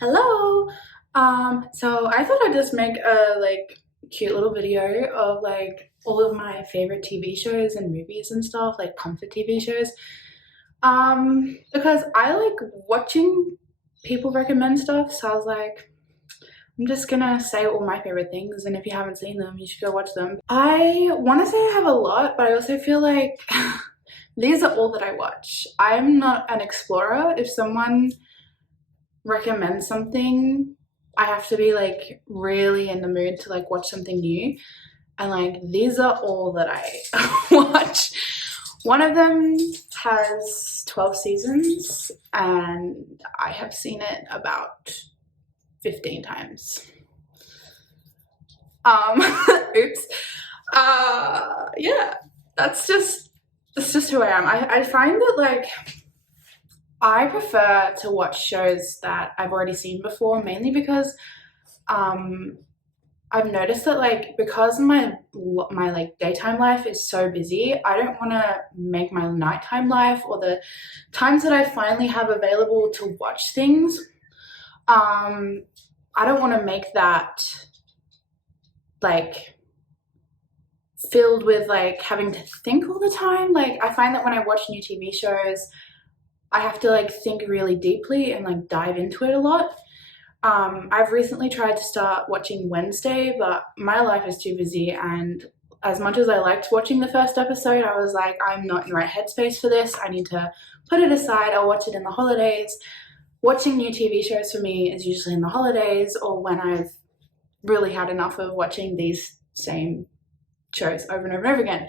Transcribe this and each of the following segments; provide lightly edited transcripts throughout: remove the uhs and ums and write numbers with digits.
Hello. So I thought I'd just make a cute little video of all of my favorite TV shows and movies and stuff, like comfort TV shows. Because I like watching people recommend stuff, so I was like, I'm just gonna say all my favorite things, and if you haven't seen them, you should go watch them. I want to say I have a lot, but I also feel like these are all that I watch. I'm not an explorer. If someone recommend something, I have to be like really in the mood to like watch something new. And like these are all that I watch. One of them has 12 seasons and I have seen it about 15 times. Oops. Yeah, that's just who I am. I find that like I prefer to watch shows that I've already seen before, mainly because um, I've noticed that like because my like daytime life is so busy, I don't want to make my nighttime life or the times that I finally have available to watch things. Um, I don't want to make that like filled with like having to think all the time. Like I find that when I watch new TV shows, I have to like think really deeply and like dive into it a lot. I've recently tried to start watching Wednesday, but my life is too busy. And as much as I liked watching the first episode, I was like, I'm not in the right headspace for this. I need to put it aside. I'll watch it in the holidays. Watching new TV shows for me is usually in the holidays or when I've really had enough of watching these same shows over and over and over again.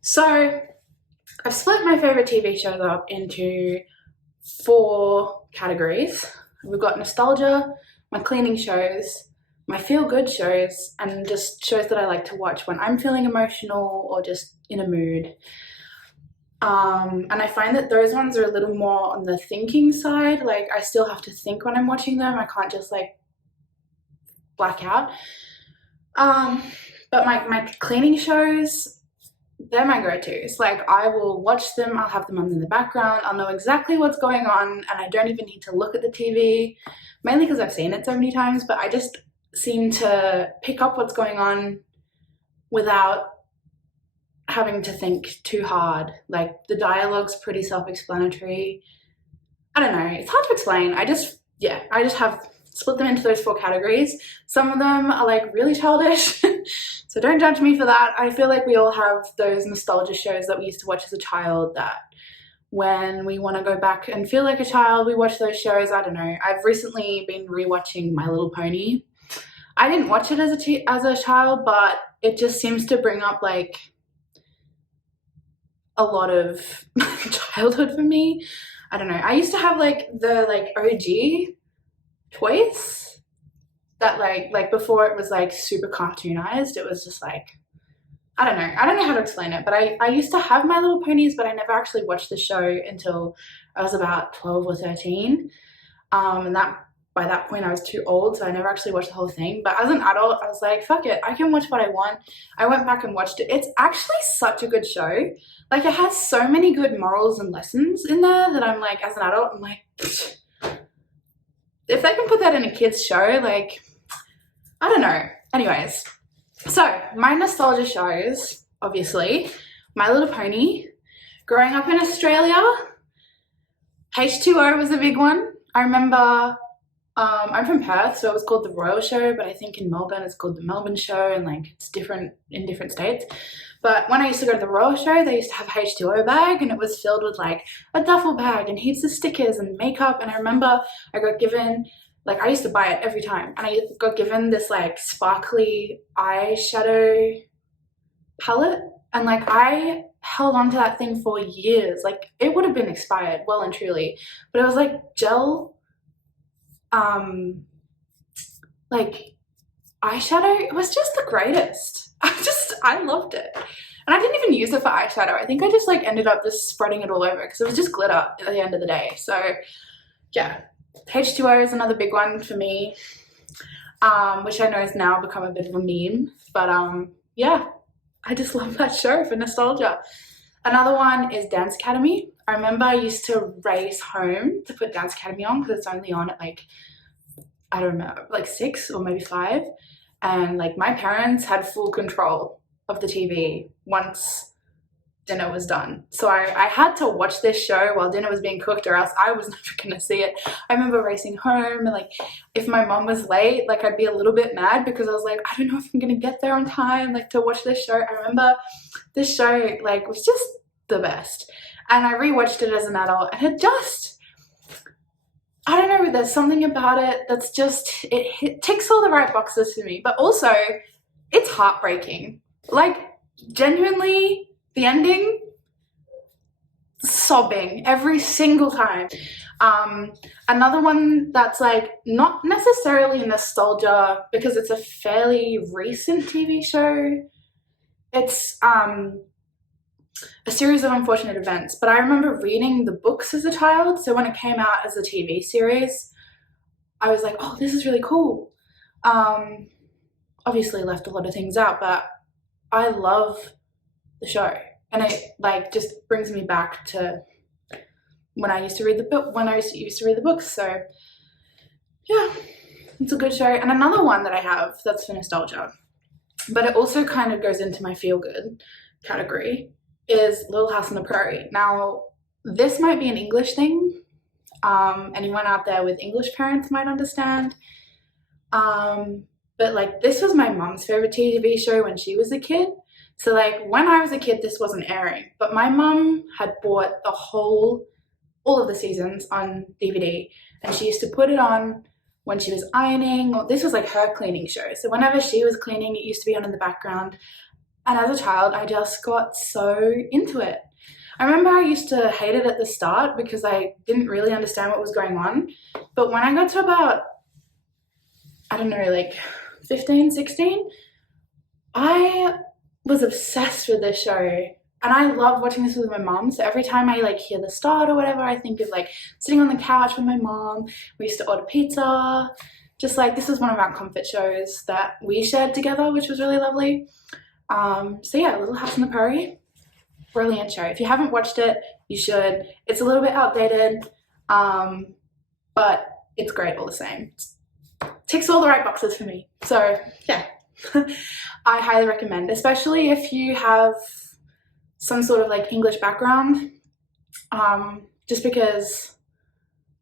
So I've split my favorite TV shows up into 4 categories. We've got nostalgia, my cleaning shows, my feel-good shows, and just shows that I like to watch when I'm feeling emotional or just in a mood. And I find that those ones are a little more on the thinking side. Like I still have to think when I'm watching them. I can't just like black out. But my cleaning shows, they're my go-tos. Like I will watch them, I'll have them on in the background, I'll know exactly what's going on and I don't even need to look at the TV, mainly because I've seen it so many times, but I just seem to pick up what's going on without having to think too hard. Like the dialogue's pretty self-explanatory. I don't know, it's hard to explain. I just have split them into those 4 categories. Some of them are like really childish, so don't judge me for that. I feel like we all have those nostalgia shows that we used to watch as a child that when we want to go back and feel like a child, we watch those shows. I don't know. I've recently been rewatching My Little Pony. I didn't watch it as a child, but it just seems to bring up like a lot of childhood for me. I don't know. I used to have like the like OG toys that like before it was like super cartoonized. It was just like I don't know how to explain it, but I used to have My Little Ponies, but I never actually watched the show until I was about 12 or 13. And that by that point I was too old, so I never actually watched the whole thing. But as an adult, I was like, fuck it, I can watch what I want. I went back and watched it. It's actually such a good show. Like it has so many good morals and lessons in there that I'm like, as an adult, I'm like, if they can put that in a kid's show, like, I don't know. Anyways, so my nostalgia shows, obviously, My Little Pony, growing up in Australia, H2O was a big one. I remember, I'm from Perth, so it was called The Royal Show, but I think in Melbourne it's called The Melbourne Show, and like it's different in different states. But when I used to go to the Royal Show, they used to have a H2O bag and it was filled with like a duffel bag and heaps of stickers and makeup. And I remember I got given, like I used to buy it every time, and I got given this like sparkly eyeshadow palette, and like I held on to that thing for years. Like it would have been expired well and truly, but it was like gel like eyeshadow. It was just the greatest. I loved it. And I didn't even use it for eyeshadow. I think I just like ended up just spreading it all over because it was just glitter at the end of the day. So yeah, H2O is another big one for me, which I know has now become a bit of a meme. But yeah, I just love that show for nostalgia. Another one is Dance Academy. I remember I used to race home to put Dance Academy on because it's only on at like I don't know, like 6 or maybe 5. And like my parents had full control of the TV once dinner was done. So I had to watch this show while dinner was being cooked, or else I was never gonna see it. I remember racing home, and like if my mom was late, like I'd be a little bit mad because I was like, I don't know if I'm gonna get there on time, like to watch this show. I remember this show like was just the best. And I rewatched it as an adult, and it just, I don't know, there's something about it that's just, it ticks all the right boxes for me, but also it's heartbreaking. Like genuinely, the ending, sobbing every single time. Another one that's like not necessarily nostalgia because it's a fairly recent TV show. It's a series of unfortunate events, but I remember reading the books as a child, so when it came out as a TV series, I was like, oh, this is really cool. Obviously left a lot of things out, but I love the show, and it like just brings me back to when I used to read the book, when I used to read the books. So yeah, it's a good show. And another one that I have that's for nostalgia, but it also kind of goes into my feel good category, is Little House on the Prairie. Now this might be an English thing, anyone out there with English parents might understand, but like this was my mom's favorite TV show when she was a kid. So like when I was a kid, this wasn't airing, but my mum had bought all of the seasons on DVD, and she used to put it on when she was ironing, or this was like her cleaning show. So whenever she was cleaning, it used to be on in the background. And as a child, I just got so into it. I remember I used to hate it at the start because I didn't really understand what was going on. But when I got to about, I don't know, like 15, 16, I was obsessed with this show, and I loved watching this with my mom. So every time I like hear the start or whatever, I think of like sitting on the couch with my mom. We used to order pizza. Just like, this is one of our comfort shows that we shared together, which was really lovely. So yeah, Little House on the Prairie, brilliant show. If you haven't watched it, you should. It's a little bit outdated, but it's great all the same. Ticks all the right boxes for me. So yeah. I highly recommend, especially if you have some sort of like English background, just because,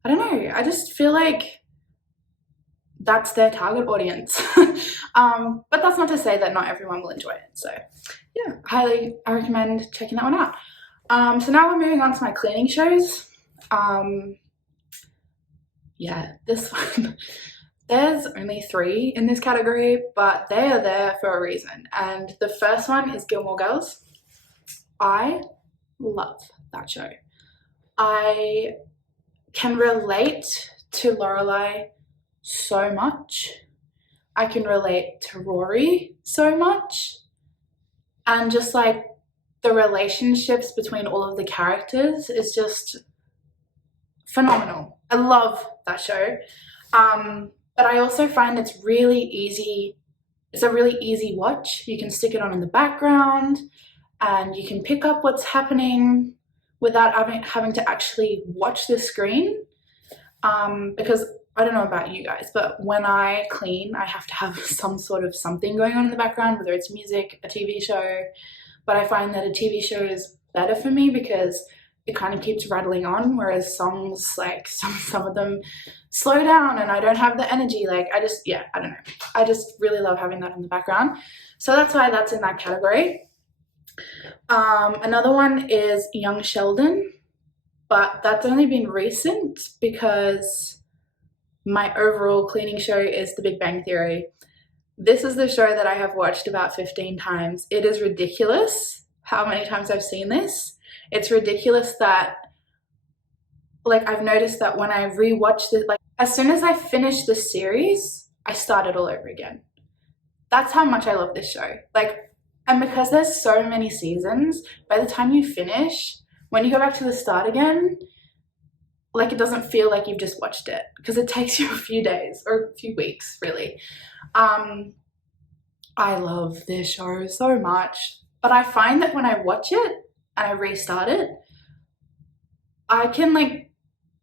I don't know, I just feel like that's their target audience. But that's not to say that not everyone will enjoy it. So yeah, I recommend checking that one out. So now we're moving on to my cleaning shows. Yeah, this one. There's only 3 in this category, but they are there for a reason. And the first one is Gilmore Girls. I love that show. I can relate to Lorelai so much. I can relate to Rory so much. And just like the relationships between all of the characters is just phenomenal. I love that show. But I also find it's really easy. It's a really easy watch. You can stick it on in the background and you can pick up what's happening without having to actually watch the screen. Because I don't know about you guys, but when I clean, I have to have some sort of something going on in the background, whether it's music, a TV show. But I find that a TV show is better for me because it kind of keeps rattling on, whereas songs, like some of them slow down and I don't have the energy. Like I don't know. I just really love having that in the background. So that's why that's in that category. Another one is Young Sheldon, but that's only been recent because my overall cleaning show is The Big Bang Theory. This is the show that I have watched about 15 times. It is ridiculous how many times I've seen this. It's ridiculous that, like, I've noticed that when I rewatch it, like, as soon as I finish the series, I start it all over again. That's how much I love this show. Like, and because there's so many seasons, by the time you finish, when you go back to the start again, like, it doesn't feel like you've just watched it because it takes you a few days or a few weeks, really. I love this show so much, but I find that when I watch it and I restart it, I can, like,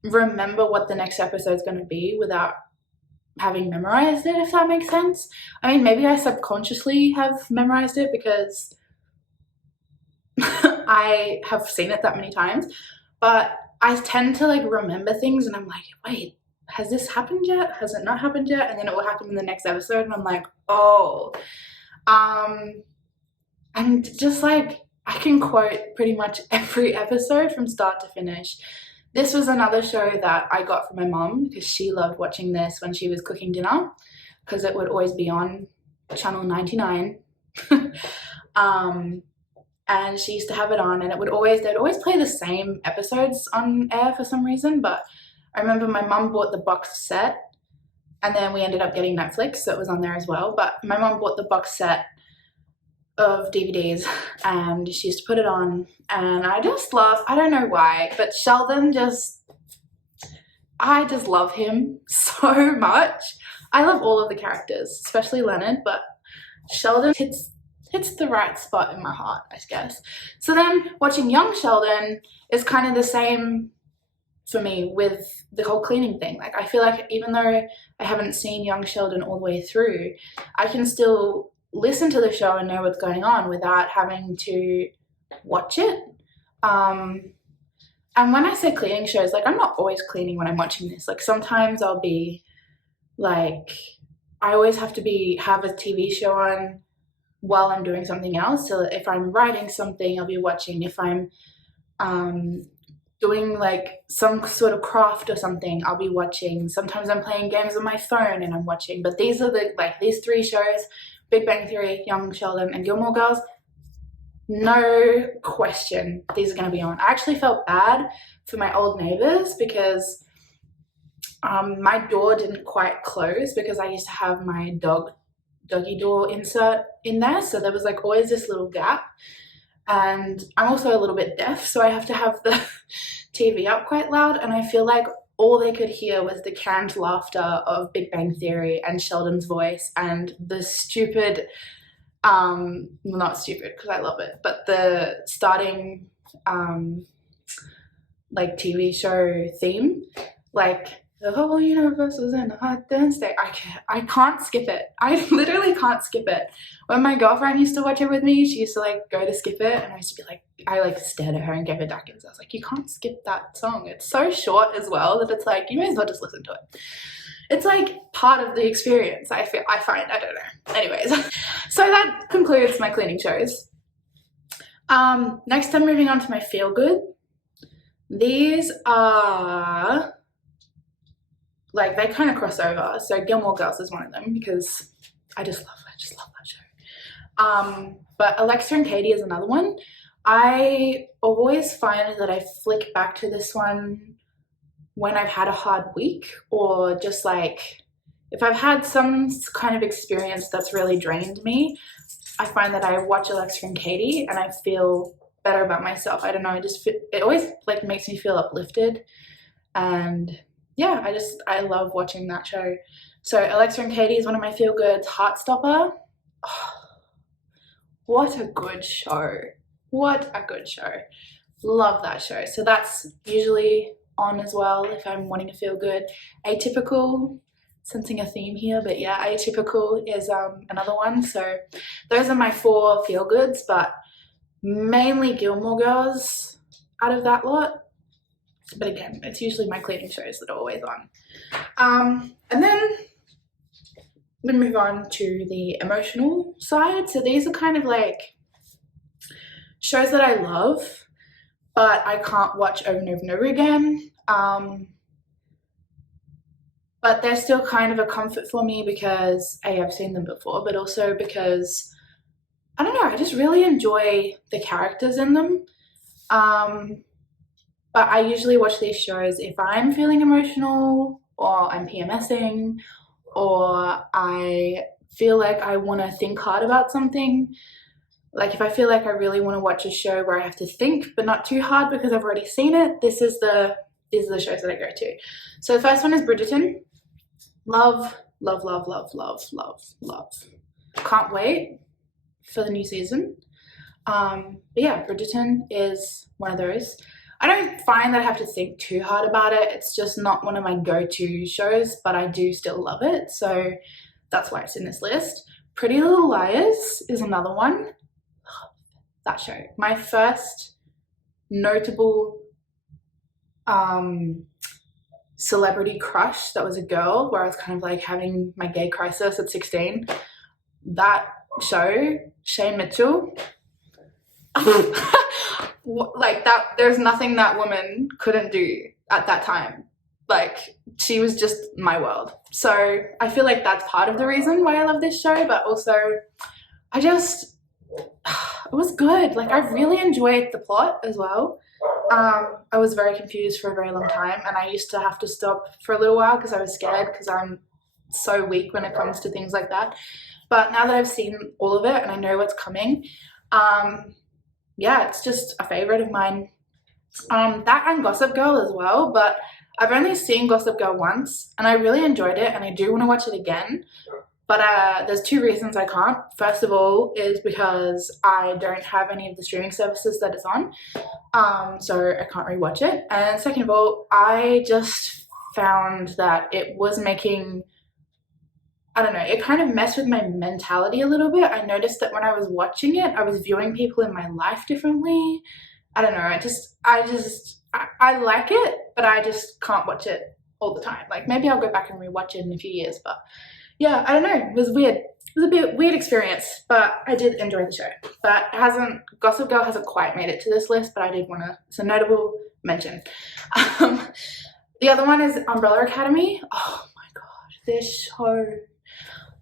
remember what the next episode is going to be without having memorized it, if that makes sense. I mean, maybe I subconsciously have memorized it because I have seen it that many times, but I tend to like remember things and I'm like, wait, has this happened yet? Has it not happened yet? And then it will happen in the next episode and I'm like, oh. And just like, I can quote pretty much every episode from start to finish. This was another show that I got from my mom because she loved watching this when she was cooking dinner because it would always be on channel 99. And she used to have it on and they'd always play the same episodes on air for some reason. But I remember my mum bought the box set and then we ended up getting Netflix, so it was on there as well. But my mum bought the box set of DVDs and she used to put it on and I don't know why, but Sheldon I just love him so much. I love all of the characters, especially Leonard, but Sheldon hits the right spot in my heart, I guess. So then watching young Sheldon is kind of the same for me with the whole cleaning thing. Like, I feel like even though I haven't seen young Sheldon all the way through, I can still listen to the show and know what's going on without having to watch it. And when I say cleaning shows, like, I'm not always cleaning when I'm watching this. Like, sometimes I'll be like, I always have to have a TV show on while I'm doing something else. So if I'm writing something, I'll be watching. If I'm doing like some sort of craft or something, I'll be watching. Sometimes I'm playing games on my phone and I'm watching. But these are these three shows, Big Bang Theory, Young Sheldon, and Gilmore Girls, no question these are going to be on. I actually felt bad for my old neighbors because my door didn't quite close because I used to have my doggy door insert in there, so there was like always this little gap. And I'm also a little bit deaf, so I have to have the TV up quite loud, and I feel like all they could hear was the canned laughter of Big Bang Theory and Sheldon's voice and the stupid, well, not stupid because I love it, but the starting like TV show theme, like the whole universe is in a hot dance state. I can't skip it. I literally can't skip it. When my girlfriend used to watch it with me, she used to like go to skip it and I used to be like, I like stared at her and gave her duckins. I was like, you can't skip that song. It's so short as well that it's like, you may as well just listen to it. It's like part of the experience, I find, I don't know. Anyways, so that concludes my cleaning shows. Next I'm moving on to my feel good. These are like, they kind of cross over. So Gilmore Girls is one of them because I just love that show. But Alexa and Katie is another one. I always find that I flick back to this one when I've had a hard week, or just like if I've had some kind of experience that's really drained me. I find that I watch Alexa and Katie and I feel better about myself. I don't know, it always like makes me feel uplifted. And yeah, I love watching that show. So Alexa and Katie is one of my feel goods. Heartstopper, oh, what a good show. What a good show. Love that show. So that's usually on as well if I'm wanting to feel good. Atypical, sensing a theme here, but yeah, Atypical is another one. So those are my 4 feel goods, but mainly Gilmore Girls out of that lot. But again, it's usually my cleaning shows that are always on. And then we move on to the emotional side. So these are kind of like shows that I love, but I can't watch over and over and over again. But they're still kind of a comfort for me because I've seen them before, but also because, I don't know, I just really enjoy the characters in them. But I usually watch these shows if I'm feeling emotional or I'm PMSing or I feel like I want to think hard about something. Like if I feel like I really want to watch a show where I have to think but not too hard because I've already seen it, these are the shows that I go to. So the first one is Bridgerton. Love, love, love, love, love, love, love. Can't wait for the new season. But yeah, Bridgerton is one of those. I don't find that I have to think too hard about it. It's just not one of my go-to shows, but I do still love it. So that's why it's in this list. Pretty Little Liars is another one. That show. My first notable celebrity crush that was a girl, where I was kind of like having my gay crisis at 16. That show, Shay Mitchell. Like that, there's nothing that woman couldn't do at that time. Like, she was just my world. So I feel like that's part of the reason why I love this show, but also I just, it was good. Like, I really enjoyed the plot as well. I was very confused for a very long time, and I used to have to stop for a little while because I was scared, because I'm so weak when it comes to things like that. But now that I've seen all of it and I know what's coming, yeah, it's just a favorite of mine. That and Gossip Girl as well, but I've only seen Gossip Girl once and I really enjoyed it and I do want to watch it again. But there's two reasons I can't. First of all is because I don't have any of the streaming services that it's on, so I can't rewatch it. And second of all, I just found that it was making, I don't know, it kind of messed with my mentality a little bit. I noticed that when I was watching it, I was viewing people in my life differently. I don't know, I like it, but I just can't watch it all the time. Like, maybe I'll go back and rewatch it in a few years, but yeah, I don't know, it was weird. It was a bit weird experience, but I did enjoy the show. But Gossip Girl hasn't quite made it to this list, but I did want to, it's a notable mention. The other one is Umbrella Academy. Oh my god,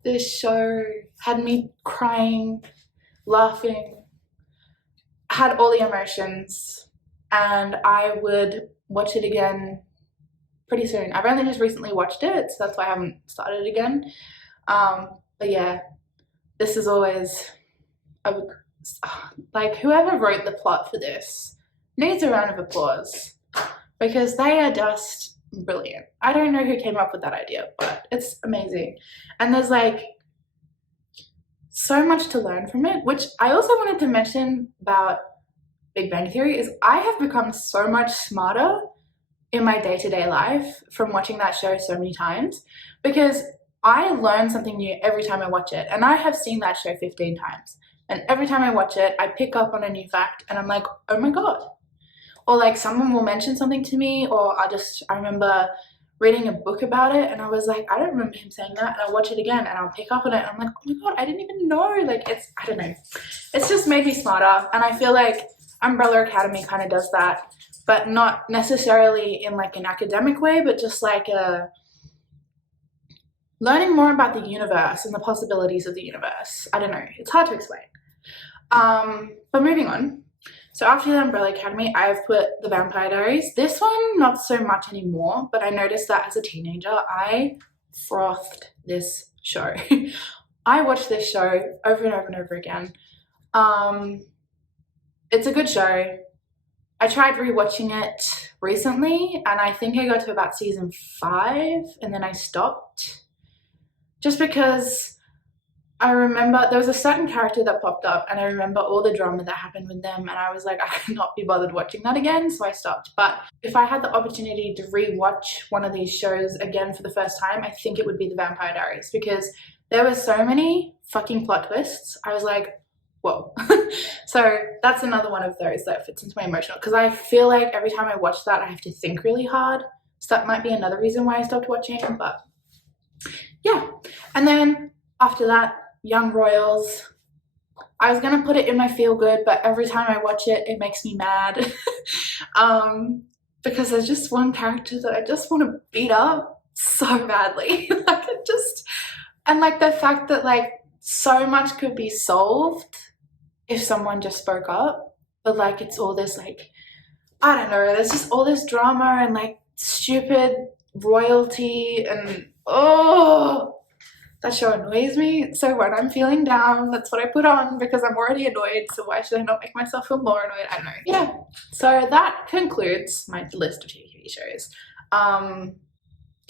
this show had me crying, laughing, had all the emotions, and I would watch it again pretty soon. I've only just recently watched it, so that's why I haven't started again. But yeah, this is always like, whoever wrote the plot for this needs a round of applause, because they are just brilliant. I don't know who came up with that idea, but it's amazing. And there's like so much to learn from it, which I also wanted to mention about Big Bang Theory, is I have become so much smarter in my day-to-day life from watching that show so many times, because I learn something new every time I watch it. And I have seen that show 15 times, and every time I watch it I pick up on a new fact and I'm like, oh my god. Or like, someone will mention something to me, or I remember reading a book about it and I was like, I don't remember him saying that, and I'll watch it again and I'll pick up on it and I'm like, oh my god, I didn't even know. Like, I don't know, it's just made me smarter. And I feel like Umbrella Academy kind of does that, but not necessarily in like an academic way, but just like learning more about the universe and the possibilities of the universe. I don't know, it's hard to explain. But moving on. So after the Umbrella Academy, I've put The Vampire Diaries. This one, not so much anymore, but I noticed that as a teenager, I frothed this show. I watched this show over and over and over again. It's a good show. I tried rewatching it recently, and I think I got to about season 5, and then I stopped. Just because I remember there was a certain character that popped up, and I remember all the drama that happened with them, and I was like, I cannot be bothered watching that again, so I stopped. But if I had the opportunity to rewatch one of these shows again for the first time, I think it would be The Vampire Diaries, because there were so many fucking plot twists. I was like, whoa. So that's another one of those that fits into my emotional, because I feel like every time I watch that I have to think really hard, so that might be another reason why I stopped watching. But yeah. And then after that, Young Royals. I was gonna put it in my feel good, but every time I watch it, it makes me mad. Because there's just one character that I just want to beat up so badly. Like, it just, and like the fact that like so much could be solved if someone just spoke up, but like it's all this like, I don't know, there's just all this drama and like stupid royalty, and oh, that show annoys me. So when I'm feeling down, that's what I put on, because I'm already annoyed, so why should I not make myself feel more annoyed? I don't know. Yeah, so that concludes my list of TV shows.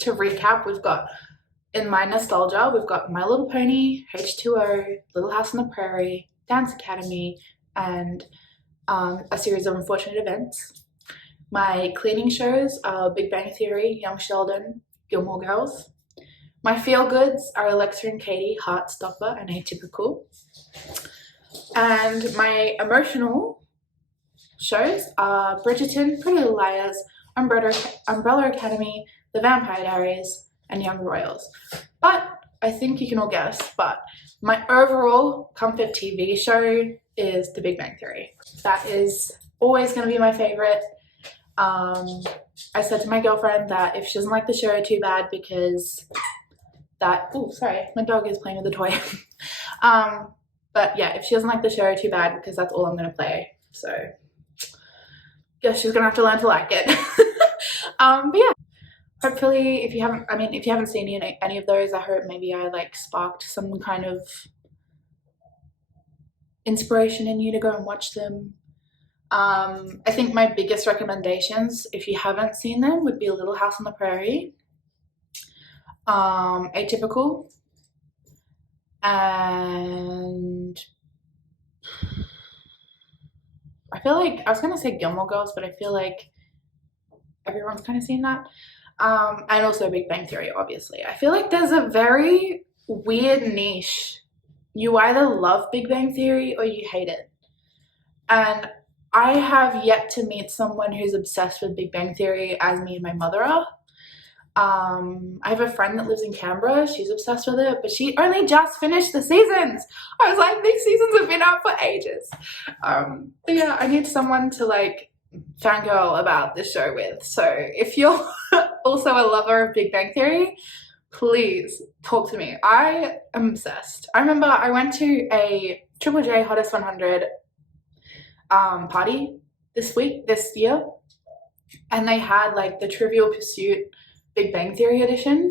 To recap, we've got, in my nostalgia, we've got My Little Pony, H2O, Little House on the Prairie, Dance Academy, and a series of unfortunate events. My cleaning shows are Big Bang Theory, Young Sheldon, Gilmore Girls. My feel-goods are Alexa and Katie, Heartstopper, and Atypical. And my emotional shows are Bridgerton, Pretty Little Liars, Umbrella Academy, The Vampire Diaries, and Young Royals. But I think you can all guess, but my overall comfort TV show is The Big Bang Theory. That is always going to be my favorite. I said to my girlfriend that if she doesn't like the show too bad because that, oh sorry, my dog is playing with a toy. But yeah, if she doesn't like the show too bad because that's all I'm going to play. So guess she's going to have to learn to like it. But yeah, hopefully if you haven't seen any of those, I hope maybe I like sparked some kind of inspiration in you to go and watch them. I think my biggest recommendations, if you haven't seen them, would be Little House on the Prairie, Atypical, and I feel like I was gonna say Gilmore Girls, but I feel like everyone's kind of seen that. And also Big Bang Theory, obviously. I feel like there's a very weird niche. You either love Big Bang Theory or you hate it. And I have yet to meet someone who's obsessed with Big Bang Theory as me and my mother are. I have a friend that lives in Canberra. She's obsessed with it, but she only just finished the seasons. I was like, these seasons have been out for ages. But yeah, I need someone to like fangirl about this show with. So if you're also a lover of Big Bang Theory, please talk to me. I am obsessed. I remember I went to a Triple J Hottest 100 party this year, and they had like the Trivial Pursuit Big Bang Theory edition.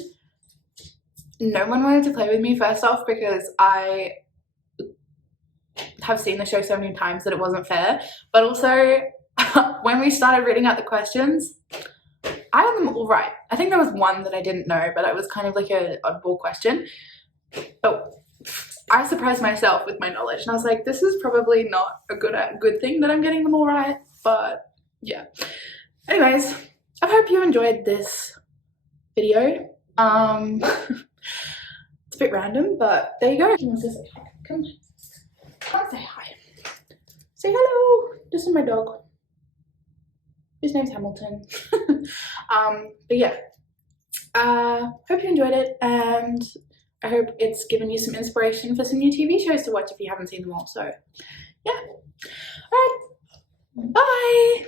No one wanted to play with me, first off, because I have seen the show so many times that it wasn't fair, but also when we started reading out the questions, I had them all right. I think there was one that I didn't know, but it was kind of like an oddball question. But I surprised myself with my knowledge, and I was like, this is probably not a good thing that I'm getting them all right, but yeah. Anyways, I hope you enjoyed this video. It's a bit random, but there you go. He wants to say hi. Come say hi. Say hello. This is my dog. His name's Hamilton. But yeah, hope you enjoyed it, and I hope it's given you some inspiration for some new TV shows to watch if you haven't seen them all. So yeah, all right, bye.